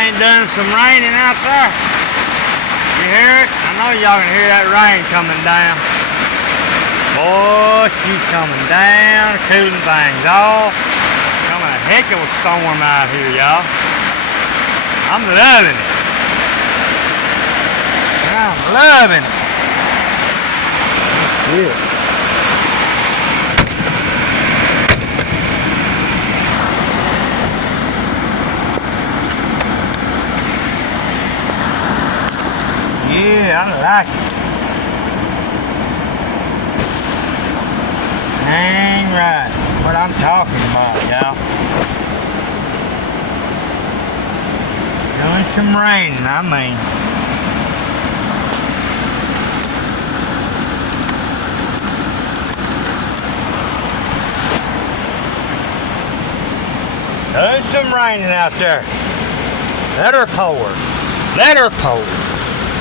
ain't done some raining out there. You hear it? I know y'all can hear that rain coming down. Boy, she's coming down, cooling things off. Coming a heck of a storm out here, y'all. I'm loving it. I'm loving it. Yeah. Yeah, I like it. Dang right. What I'm talking about, y'all. Doing some raining, I mean. Doing some raining out there. Let her pour. Let her pour.